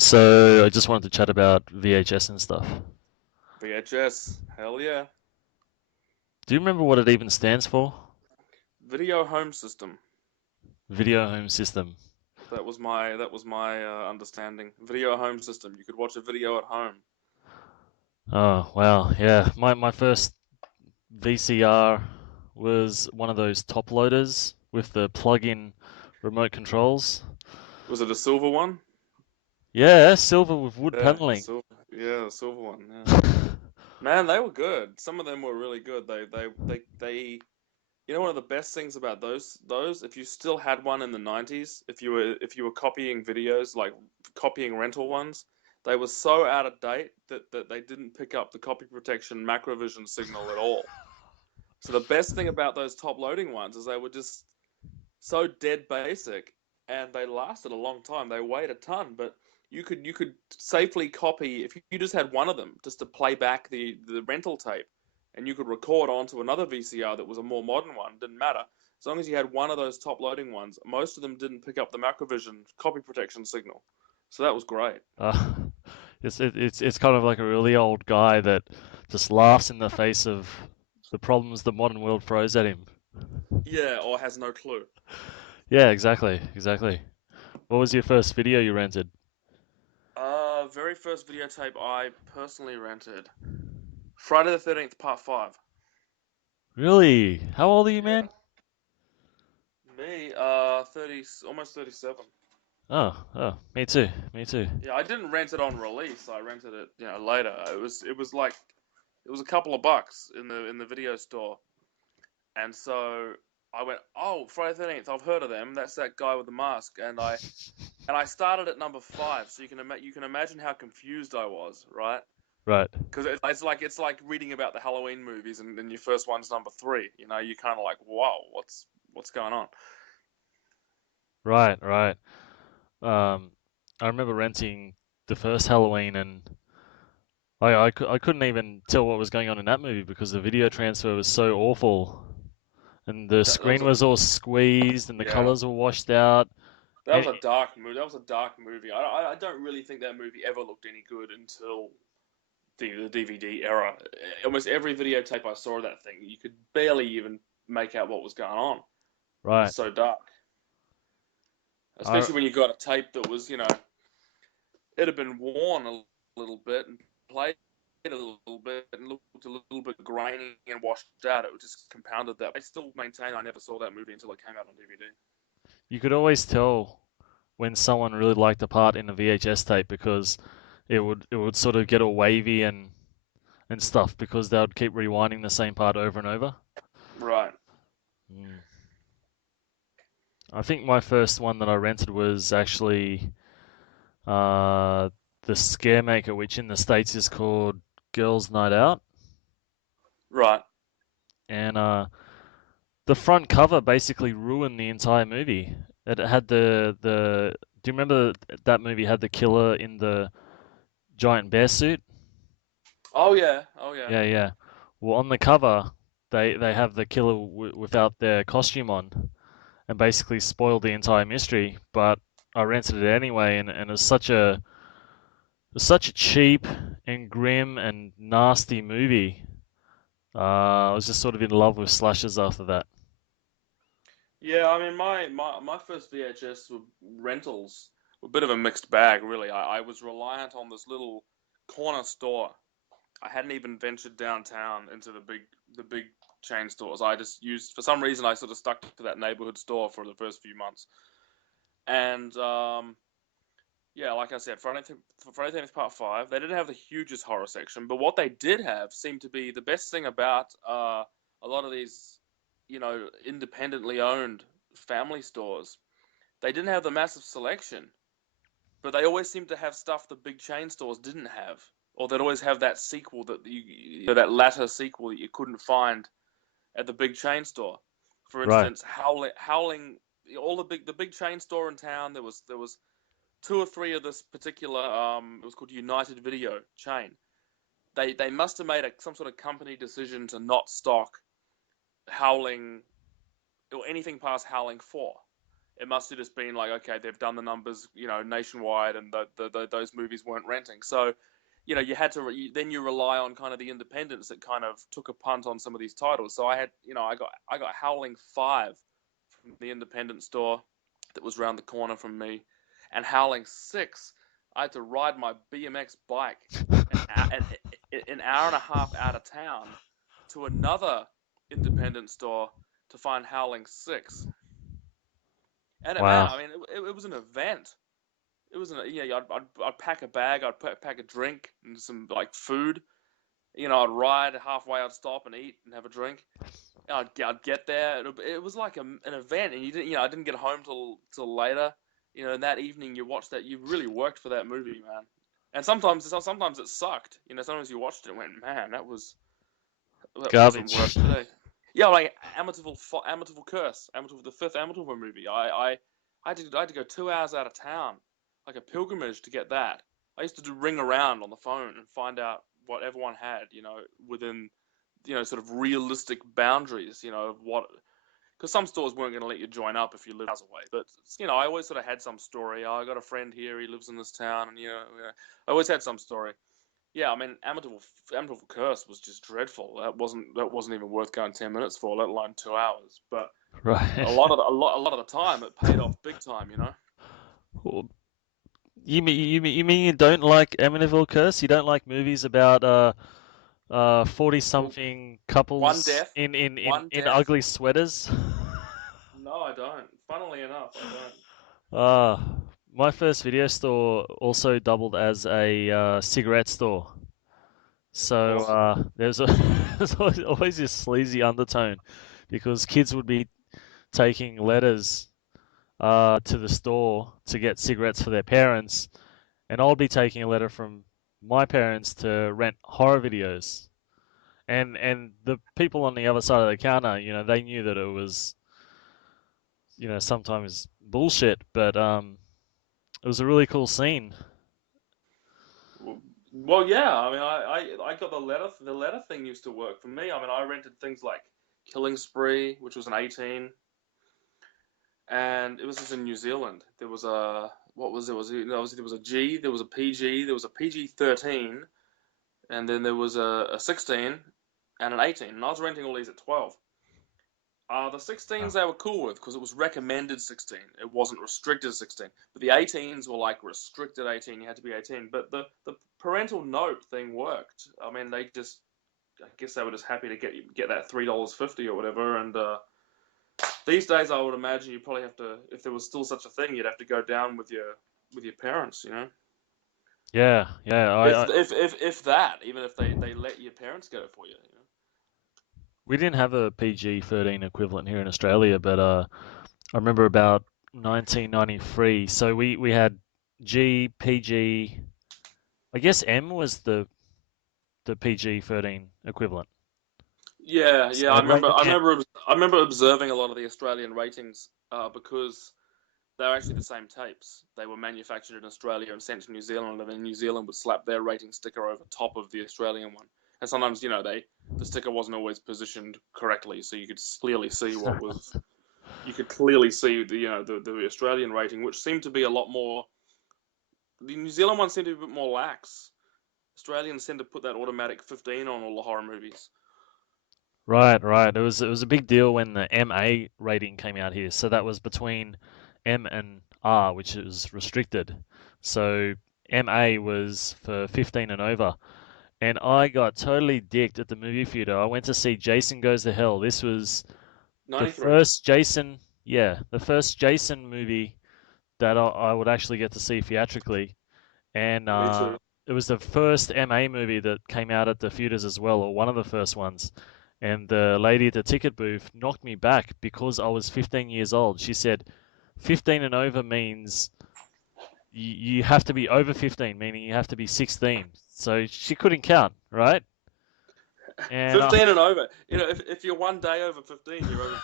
So I just wanted to chat about VHS and stuff. VHS, hell yeah. Do you remember what it even stands for? Video home system. Video home system. That was my understanding. Video home system. You could watch a video at home. Oh, wow. Yeah. My first VCR was one of those top loaders with the plug-in remote controls. Was it a silver one? Yeah, silver with wood Yeah, paneling. silver. Yeah, the silver one. Yeah. Man, they were good. Some of them were really good. They. You know, one of the best things about those, if you still had one in the 90s, if you were copying videos, like copying rental ones, they were so out of date that they didn't pick up the copy protection macrovision signal at all. So the best thing about those top loading ones is they were just so dead basic, and they lasted a long time. They weighed a ton, but you could safely copy if you just had one of them just to play back the rental tape, and you could record onto another VCR that was a more modern one. Didn't matter as long as you had one of those top loading ones. Most of them didn't pick up the macrovision copy protection signal, so that was great. Uh, it's kind of like a really old guy that just laughs in the face of the problems the modern world throws at him. Yeah, or has no clue. Yeah, exactly. What was your first video you rented? Very first videotape I personally rented, Friday the 13th Part 5. Really? How old are you, Yeah. man? Me, 30, almost 37. Me too, me too. Yeah, I didn't rent it on release. I rented it, later. It was like it was a couple of bucks in the video store, and so I went, oh, Friday 13th. I've heard of them. That's that guy with the mask, and I started at number 5. So you can imagine how confused I was, right? Right, Because it's like reading about the Halloween movies, and then your first one's number 3. You kind of like, whoa, what's going on? right. Um, I remember renting the first Halloween, and I couldn't even tell what was going on in that movie because the video transfer was so awful, and the That was screen a was all squeezed, and the Yeah. colors were washed out. That was And a dark movie. That was a dark movie. I don't really think that movie ever looked any good until the DVD era. Almost every videotape I saw of that thing, you could barely even make out what was going on. It was right, so dark. I Especially when you got a tape that was, it had been worn a little bit and played a little bit and looked a little bit grainy and washed out. It just compounded that. I still maintain I never saw that movie until it came out on DVD. you could always tell when someone really liked a part in a VHS tape because it would sort of get all wavy and stuff because they would keep rewinding the same part over and over. Right. Mm. I think my first one that I rented was actually uh, the Scaremaker, which in the States is called Girls' Night Out. Right. And the front cover basically ruined the entire movie. It had the. Do you remember that movie had the killer in the giant bear suit? Oh yeah. Oh yeah. Yeah. Well, on the cover, they have the killer without their costume on, and basically spoiled the entire mystery. But I rented it anyway, and it's such a cheap and grim and nasty movie. I was just sort of in love with slashers after that. Yeah, I mean, my first VHS rentals were a bit of a mixed bag, really. I was reliant on this little corner store. I hadn't even ventured downtown into the big chain stores. I just used, for some reason, I sort of stuck to that neighborhood store for the first few months. And yeah, like I said, Friday 13th Part 5, they didn't have the hugest horror section, but what they did have seemed to be the best thing about a lot of these, independently owned family stores. They didn't have the massive selection, but they always seemed to have stuff the big chain stores didn't have, or they'd always have that sequel that latter sequel that you couldn't find at the big chain store. For Right. instance, Howling, all the big chain store in town. There was two or three of this particular. It was called United Video chain. They must have made some sort of company decision to not stock Howling or anything past Howling 4. it must have just been like, okay, they've done the numbers, nationwide, and those movies weren't renting. So, you had to then you rely on kind of the independents that kind of took a punt on some of these titles. So I had, I got Howling 5 from the independent store that was round the corner from me, and Howling 6. I had to ride my BMX bike an hour and a half out of town to another independent store to find Howling 6. And man, Wow. I mean, it was an event. It was I'd pack a bag, I'd pack a drink and some like food. I'd ride halfway, I'd stop and eat and have a drink. I'd get there. It was like an event, and you didn't, I didn't get home till later. And that evening you watched that, you really worked for that movie, man. And sometimes it sucked. Sometimes you watched it and went, man, that wasn't Garbage. worth today. Yeah, like Amityville Curse, the fifth Amityville movie. I had to go 2 hours out of town, like a pilgrimage to get that. I used to ring around on the phone and find out what everyone had, within, sort of realistic boundaries, of what. Because some stores weren't going to let you join up if you lived miles away. But, I always sort of had some story. Oh, I got a friend here, he lives in this town, and, I always had some story. Yeah, I mean, Amityville Curse was just dreadful. That wasn't even worth going 10 minutes for, let alone 2 hours. But a Right. lot of the time, it paid off big time. Well, you mean you don't like Amityville Curse? You don't like movies about 40 Well, something one couples death, in ugly sweaters? No, I don't. Funnily enough, I don't. Uh, my first video store also doubled as a cigarette store. So Awesome. there's always this sleazy undertone because kids would be taking letters to the store to get cigarettes for their parents, and I'll be taking a letter from my parents to rent horror videos. And the people on the other side of the counter, they knew that it was, sometimes bullshit, but it was a really cool scene. Well, yeah. I mean, I got the letter. The letter thing used to work for me. I mean, I rented things like Killing Spree, which was an 18, and it was just in New Zealand. There was a what was there was Obviously there was a G, there was a PG, there was a PG-13, and then there was a 16 and an 18. And I was renting all these at 12. The Oh. 16s they were cool with because it was recommended 16. It wasn't restricted 16. But the 18s were like restricted 18. You had to be 18. But the parental note thing worked. I mean, I guess they were just happy to get that $3.50 or whatever. And these days, I would imagine you probably have to, if there was still such a thing, you'd have to go down with your parents. Yeah, yeah. If that, even if they let your parents get it for you. We didn't have a PG-13 equivalent here in Australia, but I remember about 1993. So we had G, PG. I guess M was the PG-13 equivalent. Yeah, yeah. I So remember. rated I M. remember. I remember observing a lot of the Australian ratings because they were actually the same tapes. They were manufactured in Australia and sent to New Zealand, and then New Zealand would slap their rating sticker over top of the Australian one. And sometimes, the sticker wasn't always positioned correctly, so you could clearly see what was. You could clearly see the Australian rating, which seemed to be a lot more. The New Zealand one seemed to be a bit more lax. Australians tend to put that automatic 15 on all the horror movies. Right, right. It was a big deal when the MA rating came out here. So that was between M and R, which is restricted. So MA was for 15 and over. And I got totally dicked at the movie theater. I went to see Jason Goes to Hell. This was the 93. first Jason, yeah, the first Jason movie that I would actually get to see theatrically. And Me too. it was the first MA movie that came out at the theaters as well, or one of the first ones. And the lady at the ticket booth knocked me back because I was 15 years old. She said, 15 and over means you have to be over 15, meaning you have to be 16. So she couldn't count, right? And 15 and over. If you're one day over 15, you're over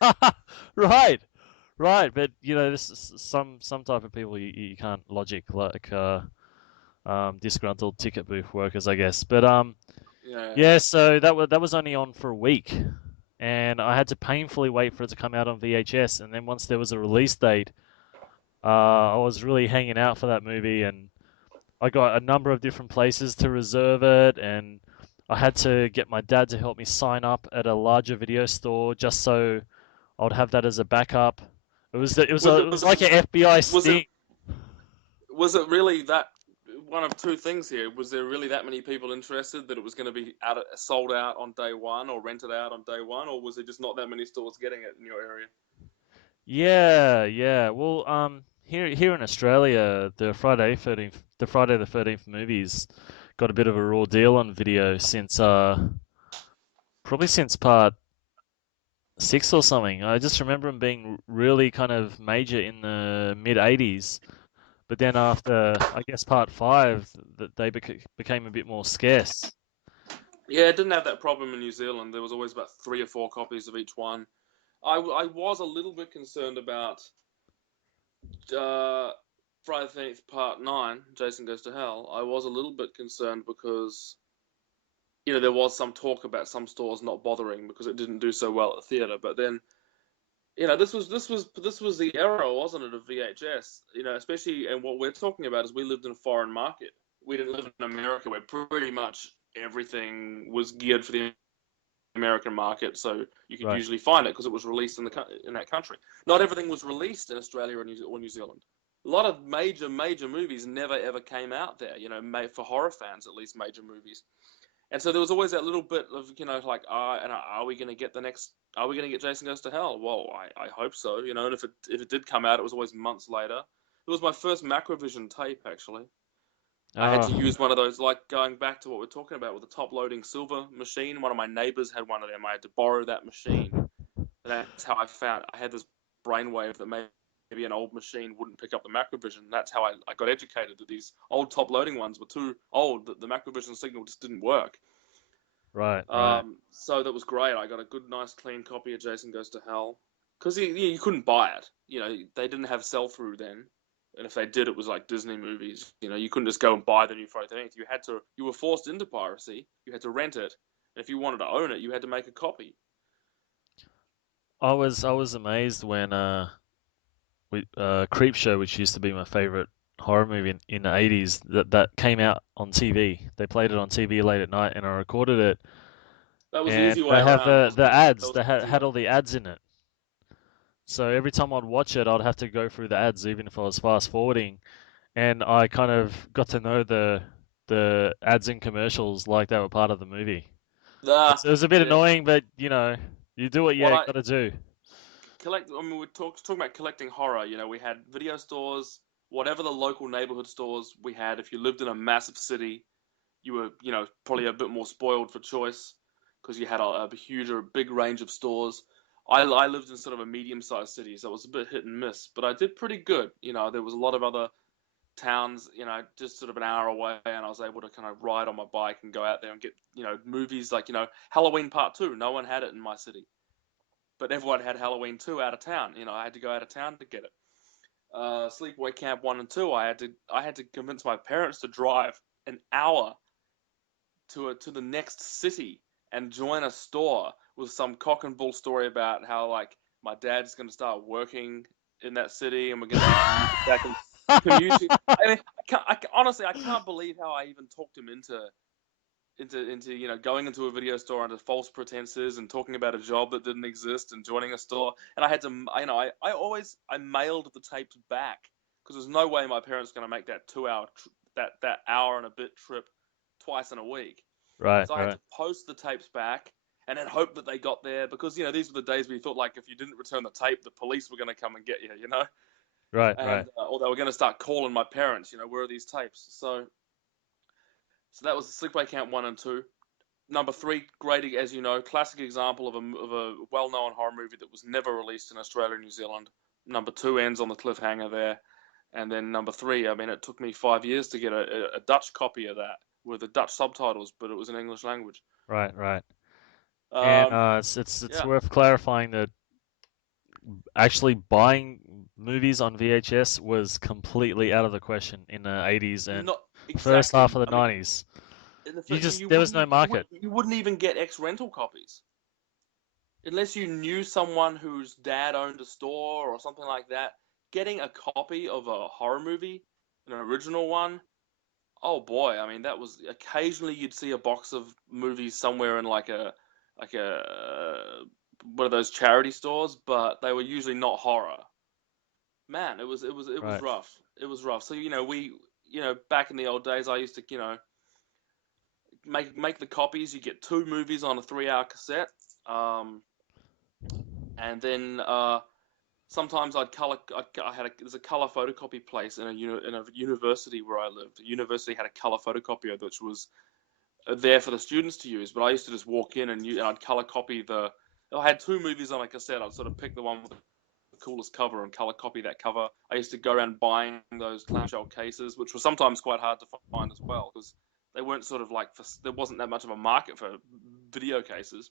15. right, right. But this is some type of people you can't logic like disgruntled ticket booth workers, I guess. But Yeah. yeah. So that was only on for a week. and I had to painfully wait for it to come out on VHS. And then once there was a release date, I was really hanging out for that movie, and I got a number of different places to reserve it, and I had to get my dad to help me sign up at a larger video store just so I'd have that as a backup. Was It was like an FBI was it sting. was it really that one of two things here? Was there really that many people interested that it was going to be sold out on day one or rented out on day one, or was there just not that many stores getting it in your area? Yeah, yeah. Well, here in Australia, the Friday the 13th movies got a bit of a raw deal on video since probably since part six or something. I just remember them being really kind of major in the mid '80s, but then after I guess part five, that they became a bit more scarce. Yeah, it didn't have that problem in New Zealand. There was always about three or four copies of each one. I was a little bit concerned about uh, Friday the 13th Part 9, Jason Goes to Hell. I was a little bit concerned because, there was some talk about some stores not bothering because it didn't do so well at the theater. But then, this was the era, wasn't it, of VHS? Especially, and what we're talking about is we lived in a foreign market. We didn't live in America where pretty much everything was geared for the American market, so you could Right. usually find it because it was released in that country. Not everything was released in Australia or New Zealand. A lot of major movies never ever came out there. For horror fans at least, major movies. And so there was always that little bit of like, and are we going to get the next? Are we going to get Jason Goes to Hell? Well, I hope so. And if it did come out, it was always months later. It was my first Macrovision tape actually. I had to Oh, use one of those, like going back to what we're talking about with the top loading silver machine. One of my neighbors had one of them. I had to borrow that machine. And that's how I had this brainwave that maybe an old machine wouldn't pick up the Macrovision. That's how I got educated that these old top loading ones were too old, that the Macrovision signal just didn't work. right, right. So that was great. I got a good, nice, clean copy of Jason Goes to Hell. Because you couldn't buy it. They didn't have sell through then. And if they did, it was like Disney movies. You couldn't just go and buy the new Friday the 13th. You were forced into piracy. You had to rent it. And if you wanted to own it, you had to make a copy. I was amazed when Creepshow, which used to be my favorite horror movie in the 80s, that came out on TV. They played it on TV late at night, and I recorded it. That was the And easy way they have around, the wasn't it? That ads. was They the easy had way. all the ads in it. So every time I'd watch it, I'd have to go through the ads, even if I was fast forwarding. And I kind of got to know the ads and commercials like they were part of the movie. Ah, It was a bit yeah. annoying, but you do what What you I got to do. collect. I mean, we're talking about collecting horror. We had video stores, whatever the local neighborhood stores we had. If you lived in a massive city, you were, probably a bit more spoiled for choice because you had a huge or a big range of stores. I lived in sort of a medium-sized city, so it was a bit hit and miss, but I did pretty good. There was a lot of other towns, just sort of an hour away, and I was able to kind of ride on my bike and go out there and get, movies like, Halloween Part 2. No one had it in my city, but everyone had Halloween 2 out of town. I had to go out of town to get it. Sleepaway Camp 1 and 2, I had to convince my parents to drive an hour to the next city and join a store with some cock and bull story about how, like, my dad's going to start working in that city and we're going to be commuting back and commuting. I mean, honestly, I can't believe how I even talked him into going into a video store under false pretenses and talking about a job that didn't exist and joining a store. And I had to, I mailed the tapes back because there's no way my parents were going to make that 2 hour that hour and a bit trip twice in a week. Right, So I had right, to post the tapes back and then hope that they got there because these were the days where you thought, like, if you didn't return the tape, the police were going to come and get you, right, and right. or they were going to start calling my parents, where are these tapes? So that was Sleepaway Camp 1 and 2. Number 3, great, as you know, classic example of a well-known horror movie that was never released in Australia and New Zealand. Number 2 ends on the cliffhanger there. And then number 3, I mean, it took me 5 years to get a Dutch copy of that with the Dutch subtitles, but it was in English language. Right, right. And Um, it's yeah, worth clarifying that actually buying movies on VHS was completely out of the question in the 80s and not first half exactly. of the I mean, 90s. in the You you just you there was wouldn't no even, market. you wouldn't even get ex rental copies. unless you knew someone whose dad owned a store or something like that, getting a copy of a horror movie, an original one, oh boy, I mean that was occasionally you'd see a box of movies somewhere in like a one of those charity stores, but they were usually not horror. Man, it was Right. rough. It was rough. So back in the old days, I used to make the copies. You get two movies on a 3 hour cassette, um, and then sometimes I'd color. I had there's a color photocopy place in a university where I lived. The university had a color photocopier which was there for the students to use, but I used to just walk in and I'd color copy the. I had two movies on a cassette. I'd sort of pick the one with the coolest cover and color copy that cover. I used to go around buying those clamshell cases, which were sometimes quite hard to find as well because they weren't sort of like there wasn't that much of a market for video cases.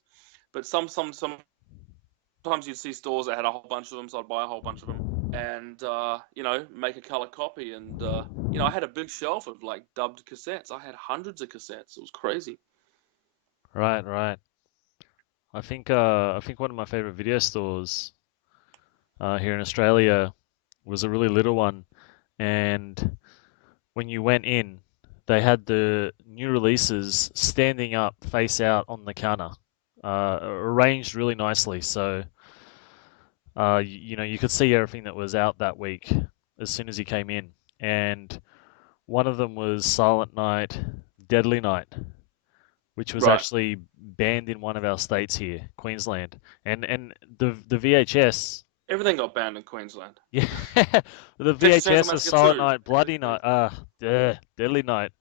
But sometimes you'd see stores that had a whole bunch of them, so I'd buy a whole bunch of them and make a color copy. And I had a big shelf of like dubbed cassettes. I had hundreds of cassettes. It was crazy. Right, right. I think one of my favorite video stores here in Australia was a really little one, and when you went in, they had the new releases standing up, face out on the counter, arranged really nicely. So, you could see everything that was out that week as soon as you came in. And one of them was Silent Night, Deadly Night, which was Right. actually banned in one of our states here, Queensland. And the VHS, Everything got banned in Queensland. yeah, the Texas Chainsaw VHS of Massacre Silent 2. Night, Bloody Night, Deadly Night.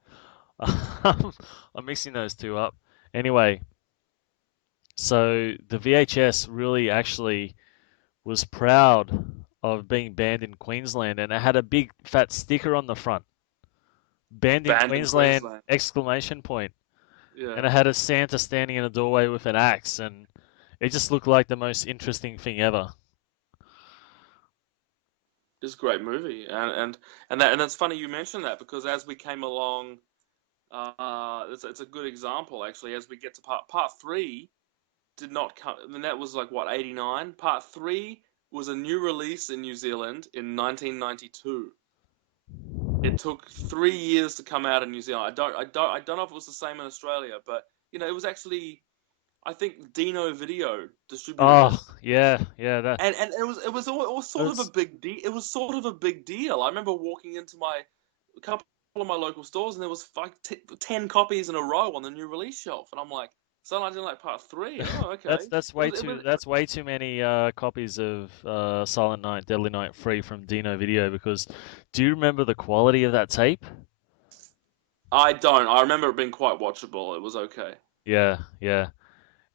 I'm mixing those two up. Anyway, so the VHS really actually was proud of being banned in Queensland, and it had a big fat sticker on the front, banned in Banned in Queensland! Queensland. Exclamation point. Yeah. And it had a Santa standing in a doorway with an axe, and it just looked like the most interesting thing ever. It's a great movie. And it's funny you mentioned that because as we came along, it's a good example actually. As we get to part three, did not come. I mean, that was like what 89. Part three was a new release in New Zealand in 1992. It took 3 years to come out in New Zealand. I don't know if it was the same in Australia, but it was actually I think Dino Video distributed it, Oh, yeah, yeah, that and it was sort of a that's big deal. It was sort of a big deal. I remember walking into a couple of my local stores, and there was like 10 copies in a row on the new release shelf, and I'm like, "So I didn't like part three. Oh, okay." that's way too many copies of Silent Night, Deadly Night free from Dino Video because do you remember the quality of that tape? I don't. I remember it being quite watchable. It was okay, Yeah, yeah.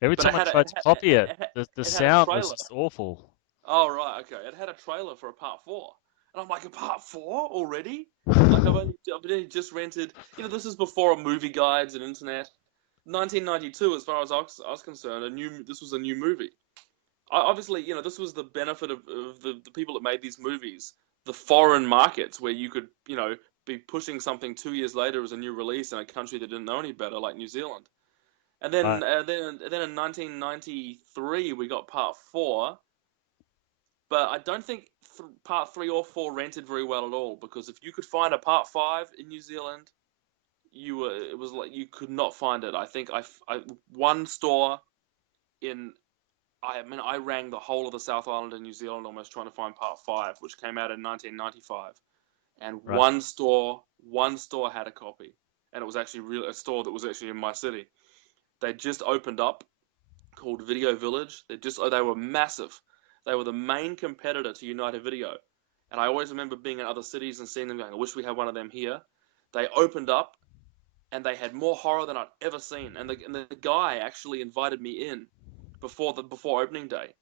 Every but it time I had a tried to copy it, the it had a sound was trailer. just awful. Oh right, okay. It had a trailer for a part four, and I'm like, a part four already? Like I've only just rented. This is before movie guides and internet. 1992, as far as I was concerned, this was a new movie. Obviously, this was the benefit of the people that made these movies, the foreign markets where you could, be pushing something 2 years later as a new release in a country that didn't know any better, like New Zealand. And Right. then in 1993 we got part four, but I don't think part three or four rented very well at all because if you could find a part five in New Zealand, it was like you could not find it. I think one store in I mean, I rang the whole of the South Island in New Zealand almost trying to find Part Five, which came out in 1995, and Right. one store had a copy, and it was actually a store that was actually in my city. They just opened up, called Video Village. They were massive. They were the main competitor to United Video, and I always remember being in other cities and seeing them going, "I wish we had one of them here." They opened up, and they had more horror than I'd ever seen. And the guy actually invited me in before opening day.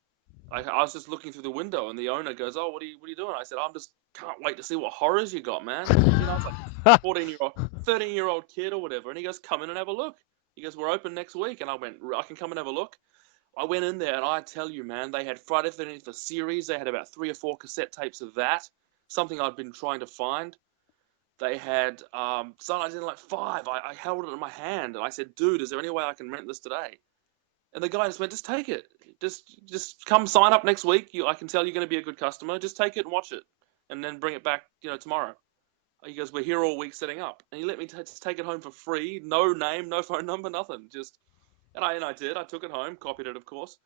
I was just looking through the window, and the owner goes, "Oh, what are you doing?" I said, "I'm just can't wait to see what horrors you got, man." I was like 14-year-old, 13-year-old kid or whatever, and he goes, "Come in and have a look." He goes, "We're open next week," and I went, "I can come and have a look." I went in there, and I tell you, man, they had Friday the 13th the series. They had about 3 or 4 cassette tapes of that, something I'd been trying to find. They had Sunrise in like five. I held it in my hand, and I said, "Dude, is there any way I can rent this today?" And the guy just went, just take it. Just come sign up next week. I can tell you're going to be a good customer. Just take it and watch it, and then bring it back, tomorrow. He goes, we're here all week setting up, and he let me just take it home for free. No name, no phone number, nothing. Just and I did. I took it home, copied it, of course,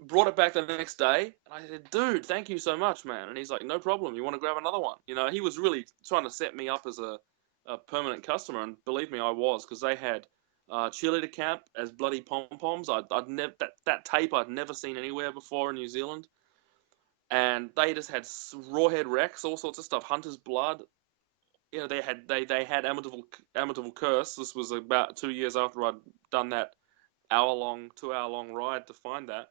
brought it back the next day, and I said, dude, thank you so much, man. And he's like, no problem. You want to grab another one? He was really trying to set me up as a permanent customer, and believe me, I was, because they had cheerleader camp as bloody pom poms. I'd never that tape I'd never seen anywhere before in New Zealand, and they just had rawhead Rex, all sorts of stuff, Hunter's Blood. They had Amityville Curse. This was about 2 years after I'd done that 2 hour long ride to find that.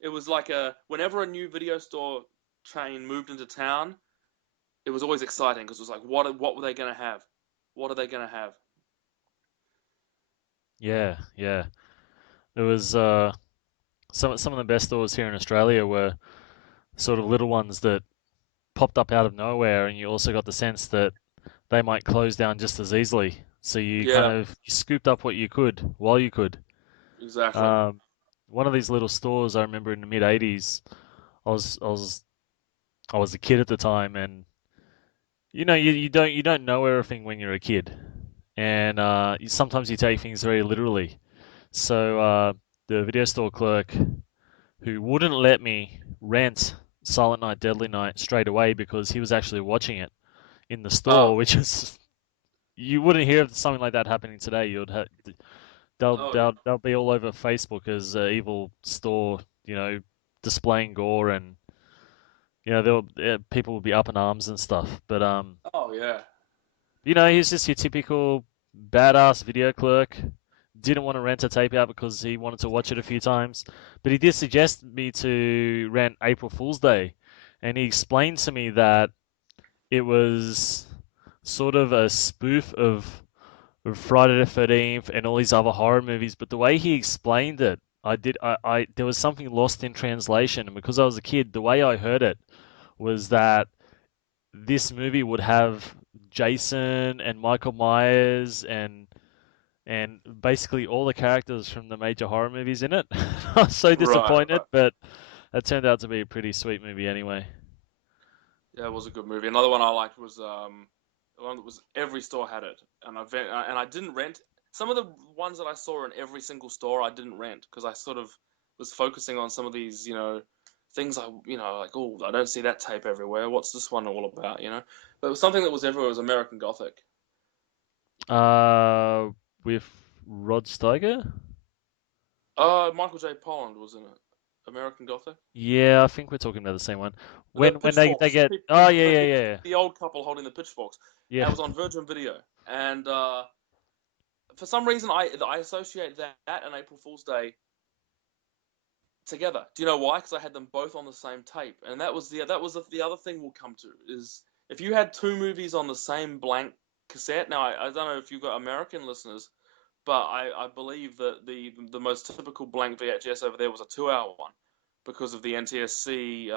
It was like whenever a new video store chain moved into town, it was always exciting because it was like, what were they gonna have? What are they gonna have? Yeah, yeah. It was some of the best stores here in Australia were sort of little ones that popped up out of nowhere, and you also got the sense that they might close down just as easily. So you kind Yeah, of you scooped up what you could while you could. exactly. Um, One of these little stores I remember in the mid '80s. I was I was I was a kid at the time, and you don't know everything when you're a kid, and sometimes you take things very literally. So the video store clerk who wouldn't let me rent Silent Night, Deadly Night straight away because he was actually watching it in the store, Oh, which is you wouldn't hear of something like that happening today. They'll oh yeah. they'll they'll be all over Facebook as evil store, displaying gore and people will be up in arms and stuff. But Oh yeah. he's just your typical badass video clerk. Didn't want to rent a tape out because he wanted to watch it a few times, but he did suggest me to rent April Fool's Day, and he explained to me that it was sort of a spoof of Friday the 13th and all these other horror movies. But the way he explained it, there was something lost in translation, and because I was a kid, the way I heard it was that this movie would have Jason and Michael Myers and basically all the characters from the major horror movies in it. I was so Right, disappointed, right. but that turned out to be a pretty sweet movie anyway. Yeah, it was a good movie. Another one I liked was the one that was every store had it, and I didn't rent some of the ones that I saw in every single store. I didn't rent because I sort of was focusing on some of these, things like, oh, I don't see that tape everywhere. What's this one all about? But it was something that was everywhere. It was American Gothic. Uh, with Rod Steiger? Michael J. Pollan was in it. American Gothic. Yeah, I think we're talking about the same one. The When they pitchforks. get oh yeah yeah yeah The old couple holding the pitchforks. yeah And it was on Virgin Video, and for some reason I associate that and April Fool's Day together. Do you know why? Because I had them both on the same tape, and the other thing we'll come to is if you had two movies on the same blank cassette. Now I don't know if you've got American listeners, but I believe that the most typical blank VHS over there was a 2 hour one because of the NTSC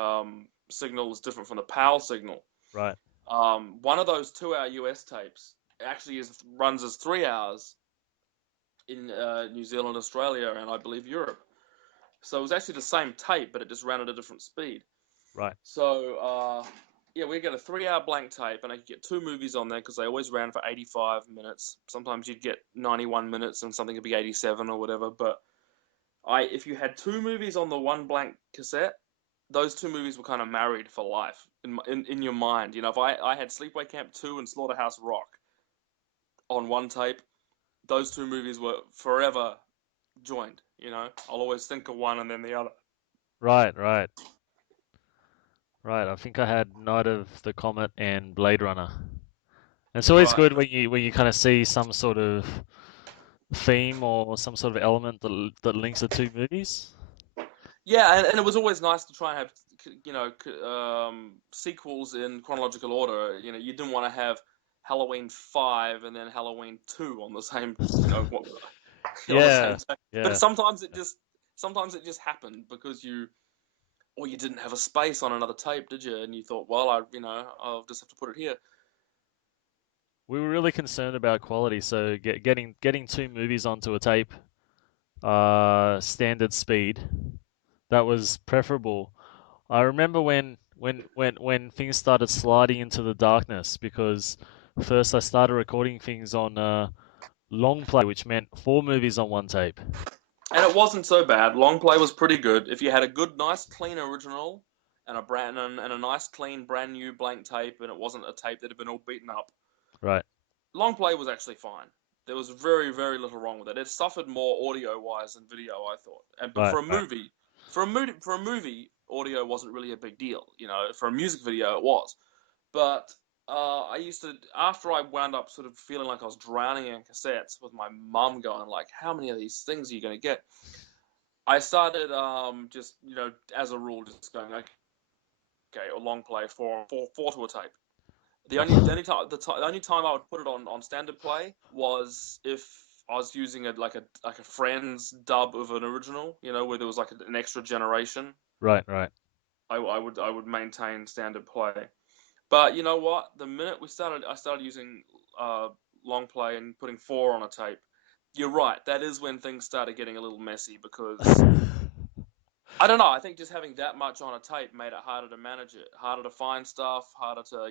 signal is different from the PAL signal. right One of those 2 hour US tapes actually runs as 3 hours in New Zealand, Australia, and I believe Europe. So it was actually the same tape, but it just ran at a different speed. right So yeah, we get a 3 hour blank tape, and I could get two movies on there because they always ran for 85 minutes. Sometimes you'd get 91 minutes, and something could be 87 or whatever. But if you had two movies on the one blank cassette, those two movies were kind of married for life in your mind. If I had Sleepaway Camp 2 and Slaughterhouse Rock on one tape, those two movies were forever joined. I'll always think of one and then the other. right right. I think I had Night of the Comet and Blade Runner. And it's always Right. good when you kind of see some sort of theme or some sort of element that links the two movies. Yeah, and it was always nice to try and have sequels in chronological order. You didn't want to have Halloween 5 and then Halloween 2 on the same on the same Yeah, day. But yeah. sometimes it just happened because you didn't have a space on another tape, did you? And you thought, well, I'll just have to put it here. We were really concerned about quality, so getting two movies onto a tape standard speed. That was preferable. I remember when things started sliding into the darkness because first I started recording things on long play, which meant 4 movies on one tape. And it wasn't so bad. Long play was pretty good. If you had a good, nice, clean original and a nice, clean, brand new blank tape, and it wasn't a tape that had been all beaten up, Right, long play was actually fine. There was very, very little wrong with it. It suffered more audio wise than video, I thought. But right, right. for a movie, audio wasn't really a big deal. You know, for a music video, it was. But I used to, after I wound up sort of feeling like I was drowning in cassettes with my mum going like, "How many of these things are you going to get?" I started just as a rule just going okay, or long play four to a tape. The only time I would put it on standard play was if I was using like a friend's dub of an original, where there was like an extra generation. Right, right. I would maintain standard play. But you know what? The minute I started using long play and putting four on a tape. You're right. That is when things started getting a little messy because I don't know. I think just having that much on a tape made it harder to manage it, harder to find stuff, harder to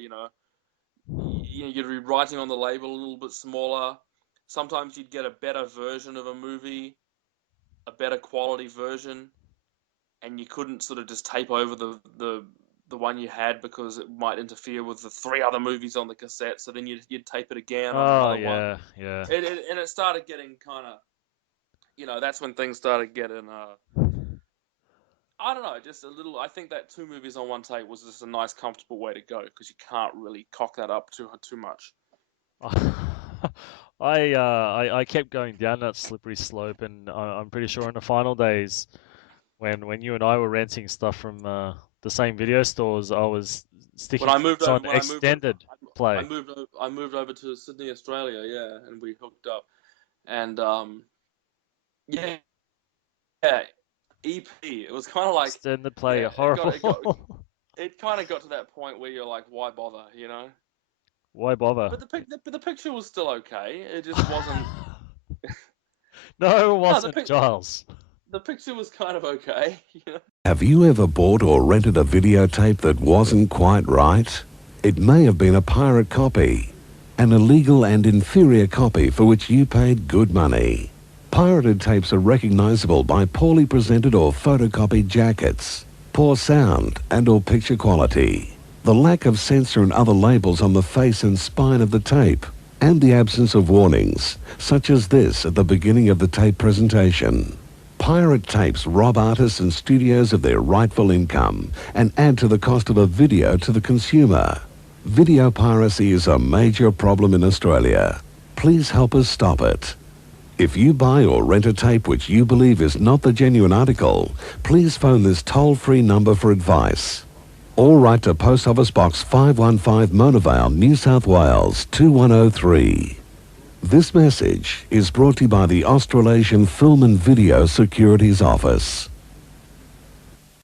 you'd be writing on the label a little bit smaller. Sometimes you'd get a better version of a movie, a better quality version, and you couldn't sort of just tape over the one you had because it might interfere with the three other movies on the cassette. So then you'd tape it again on Oh another one. yeah, yeah. And it started getting kind of, that's when things started getting, I don't know, just a little. I think that 2 movies on one tape was just a nice, comfortable way to go because you can't really cock that up too much. I kept going down that slippery slope, and I'm pretty sure in the final days, when you and I were renting stuff from the same video stores, I was When sticking I moved things over, on when I moved over, extended play. I moved over to Sydney, Australia, yeah, and we hooked up, and yeah, yeah, EP. It was kind of like, Extended play, yeah, horrible. it kind of got to that point where you're like, why bother, you know? Why bother? But the picture was still okay. It just wasn't. No, it No, wasn't, Giles. the picture was kind of okay, you know. Have you ever bought or rented a videotape that wasn't quite right? It may have been a pirate copy, an illegal and inferior copy for which you paid good money. Pirated tapes are recognizable by poorly presented or photocopied jackets, poor sound and or picture quality, the lack of censor and other labels on the face and spine of the tape, and the absence of warnings, such as this at the beginning of the tape presentation. Pirate tapes rob artists and studios of their rightful income and add to the cost of a video to the consumer. Video piracy is a major problem in Australia. Please help us stop it. If you buy or rent a tape which you believe is not the genuine article, please phone this toll-free number for advice. Or write to Post Office Box 515 Mona Vale, New South Wales 2103. This message is brought to you by the Australasian Film and Video Securities Office.